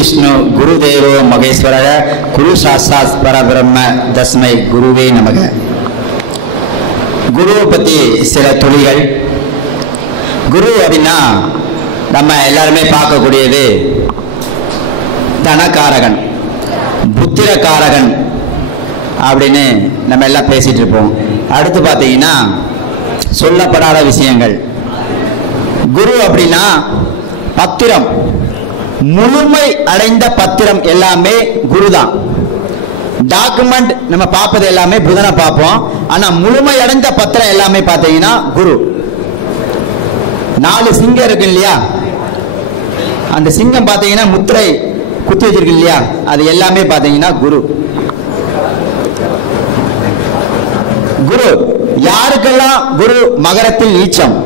विष्णु गुरुदेवो महेश्वरः गुरु साक्षात् परब्रह्म तस्मै गुरुवे नमः. குருவை பற்றி சில துளிகள். குரு அப்படின்னா நம்ம எல்லாருமே பார்க்கக்கூடியது தனக்காரகன், புத்திரக்காரகன் அப்படின்னு நம்ம எல்லாம் பேசிட்டு இருப்போம். அடுத்து பார்த்தீங்கன்னா சொல்லப்படாத விஷயங்கள். குரு அப்படின்னா பத்திரம், முழுமை அடைந்த பத்திரம் எல்லாமே குரு தான். டாக்குமெண்ட் நம்ம பார்ப்பது எல்லாமே புதனை பார்ப்போம், ஆனா முழுமை அடைந்த பத்திரம் எல்லாமே பார்த்தீங்கன்னா குரு. 4 சிங்கம் இருக்கு இல்லையா, அந்த சிங்கம் பார்த்தீங்கன்னா முத்திரை குத்தி வச்சிருக்கு இல்லையா, அது எல்லாமே பார்த்தீங்கன்னா குரு. குரு யாருக்கெல்லாம் குரு மகரத்தில் நீச்சம்?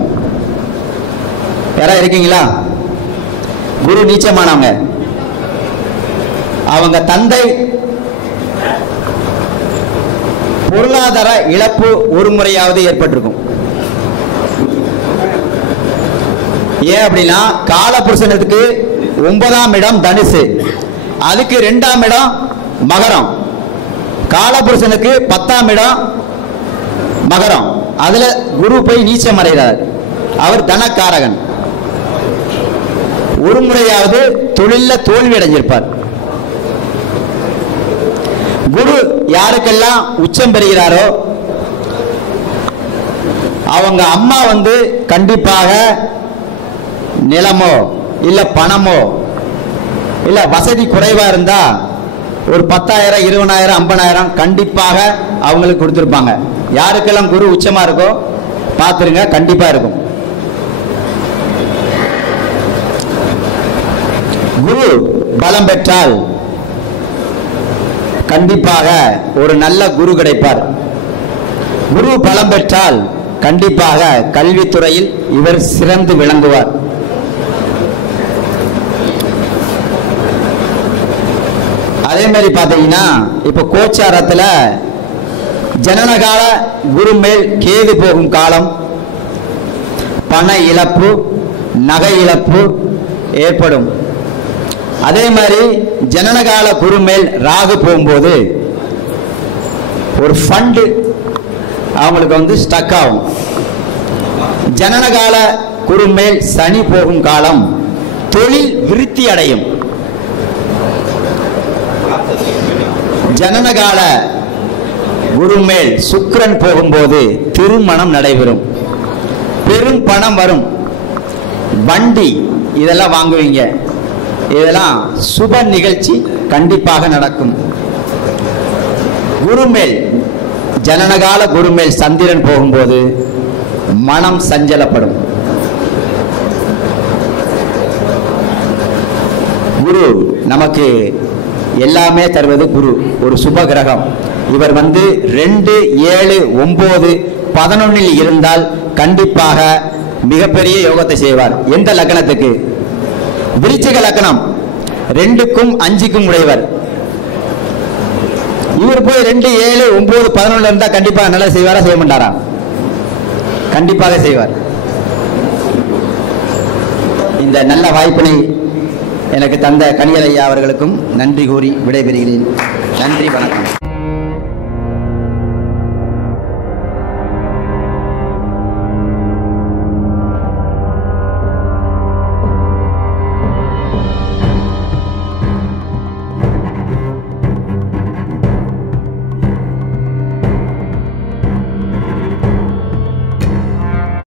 யாரா இருக்கீங்களா? குரு நீச்சமானவங்க, அவங்க தந்தை பொருளாதார இழப்பு ஒரு முறையாவது ஏற்பட்டிருக்கும். ஏன் அப்படின்னா காலபுருஷனுக்கு 9ஆம் இடம் தனுசு, அதுக்கு 2ஆம் இடம் மகரம். காலபுருஷனுக்கு 10ஆம் இடம் மகரம், அதுல குரு போய் நீச்சம் அடைகிறார். அவர் தனக்காரகன். ஒரு முறையாவது தொழில தோல்வி அடைஞ்சிருப்பார். குரு யாருக்கெல்லாம் உச்சம் பெறுகிறாரோ அவங்க அம்மா கண்டிப்பாக நிலமோ இல்ல பணமோ இல்ல வசதி குறைவா இருந்தா ஒரு 10,000 20,000 50,000 கண்டிப்பாக அவங்களுக்கு கொடுத்திருப்பாங்க. யாருக்கெல்லாம் குரு உச்சமா இருக்கோ பார்த்துருங்க, கண்டிப்பா இருக்கும். குரு பலம் பெற்றால் கண்டிப்பாக ஒரு நல்ல குரு கிடைப்பார். குரு பலம் பெற்றால் கண்டிப்பாக கல்வித்துறையில் இவர் சிறந்து விளங்குவார். அதே மாதிரி பார்த்தீங்கன்னா இப்ப கோச்சாரத்துல ஜனனகால குரு மேல் கேது போகும் காலம் பண இழப்பு, நகை இழப்பு ஏற்படும். அதே மாதிரி ஜனனகால குரு மேல் ராகு போகும்போது ஒரு ஃபண்ட் அவங்களுக்கு ஸ்டக் ஆகும். ஜனனகால குரு மேல் சனி போகும் காலம் தொழில் விருத்தி அடையும். ஜனனகால குரு மேல் சுக்கிரன் போகும்போது திருமணம் நடைபெறும், பெரும் பணம் வரும், வண்டி இதெல்லாம் வாங்குவீங்க, இதெல்லாம் சுப நிகழ்ச்சி கண்டிப்பாக நடக்கும். குருமேல் ஜனனகால குருமேல் சந்திரன் போகும்போது மனம் சஞ்சலப்படும். குரு நமக்கு எல்லாமே தருவது குரு, ஒரு சுப கிரகம். இவர் 2, 7, 9, 11 இருந்தால் கண்டிப்பாக மிகப்பெரிய யோகத்தை செய்வார். எந்த லக்னத்துக்கு? விருச்சிக லக்னம், 2க்கும் 5க்கும் உடையவர். இவர் போய் 2, 7, 9, 11 இருந்தா கண்டிப்பாக நல்லா செய்வாரா, செய்ய மாட்டாரா? கண்டிப்பாக செய்வார். இந்த நல்ல வாய்ப்பினை எனக்கு தந்த கனியல் ஐயா அவர்களுக்கும் நன்றி கூறி விடைபெறுகிறேன். நன்றி, வணக்கம்.